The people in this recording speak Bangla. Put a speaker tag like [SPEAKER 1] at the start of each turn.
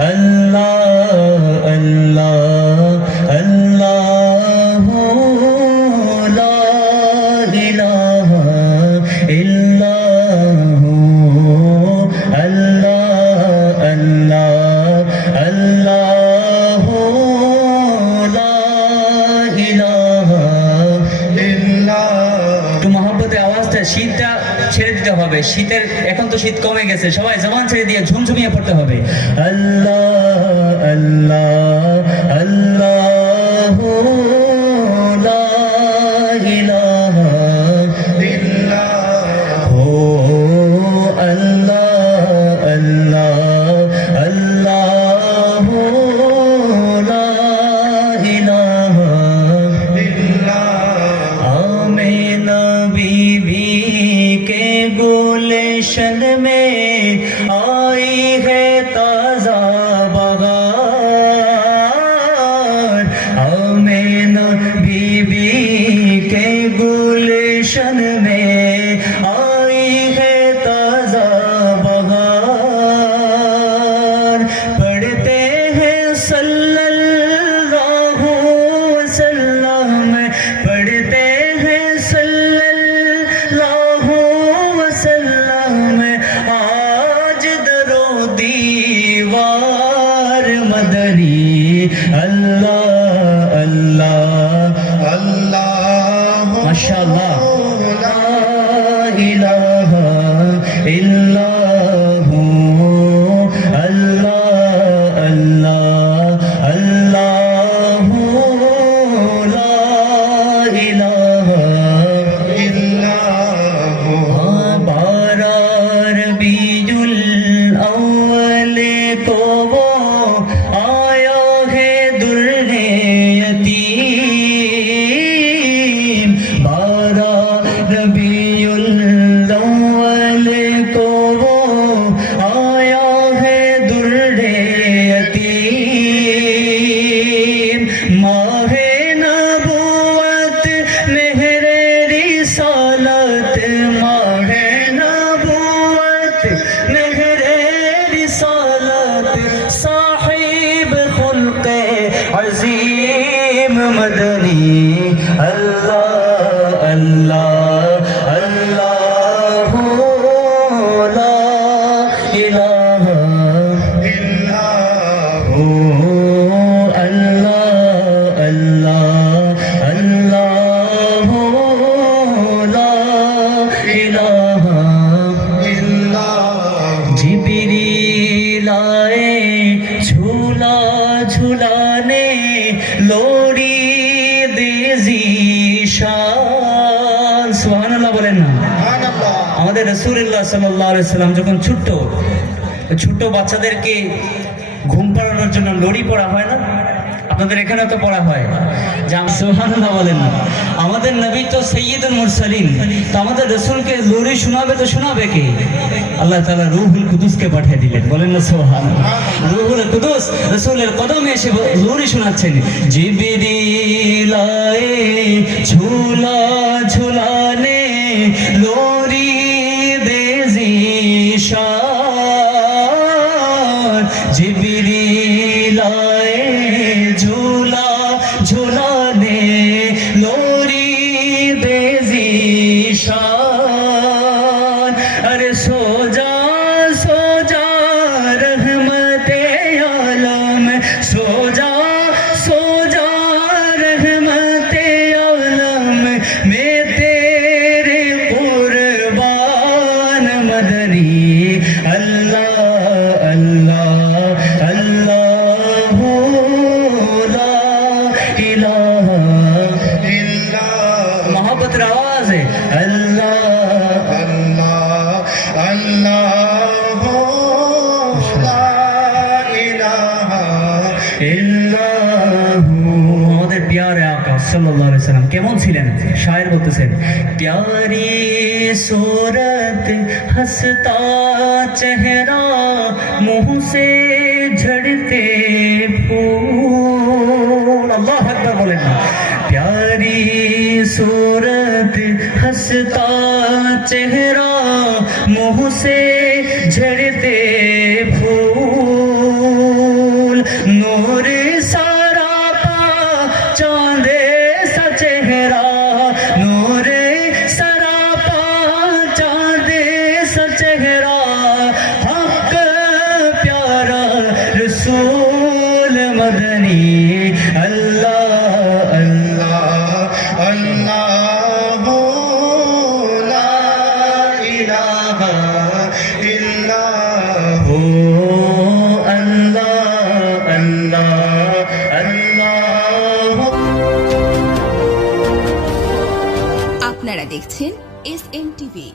[SPEAKER 1] আল্লাহ দিতে হবে শীতের, এখন তো শীত কমে গেছে। সবাই জবান ছেড়ে দিয়ে ঝুমঝুমিয়ে পড়তে হবে। আল্লাহ আল্লাহ আল্লাহ। মেন বিবি মহে নবুয়ত মেহরেরি সলত মহে নবুয়ত মেহরেরি সলত সাহিব খুলকে আজিম মদ ঝুলানে লোরি দেজি সোহানাল্লাহ বলেন না। আমাদের রসুল্লাহ সাল্লাম যখন ছোট্ট ছোট্ট বাচ্চাদেরকে ঘুম পাড়ানোর জন্য লড়ি পড়া হয় না? আপনাদের এখানে তো পড়া হয়। যে সোহানুল্লাহ বলেন আমাদের নবী তো সৈয়দুল মুরসালিন। তো আমাদের রসুলকে শোনাবে তো শোনাবে কে? আল্লাহ তাআলা রুহুল কুদুসকে পাঠিয়ে দিলেন। বলেন না সোহান রুহুল কুদুস রসুলের কদমে এসে শোনাচ্ছেন। ঝুলা ঝুলানে আমাদের প্যারে আকা সাল্লাল্লাহু আলাইহি সাল্লাম কেমন ছিলেন শায়ের বলতেছেন প্যারি सूरत हंसता चेहरा मुंह से झड़ते फूल अल्लाह अकबर बोलें ना प्यारी सूरत हंसता चेहरा मुंह से
[SPEAKER 2] আপনারা দেখছেন এস এম টিভি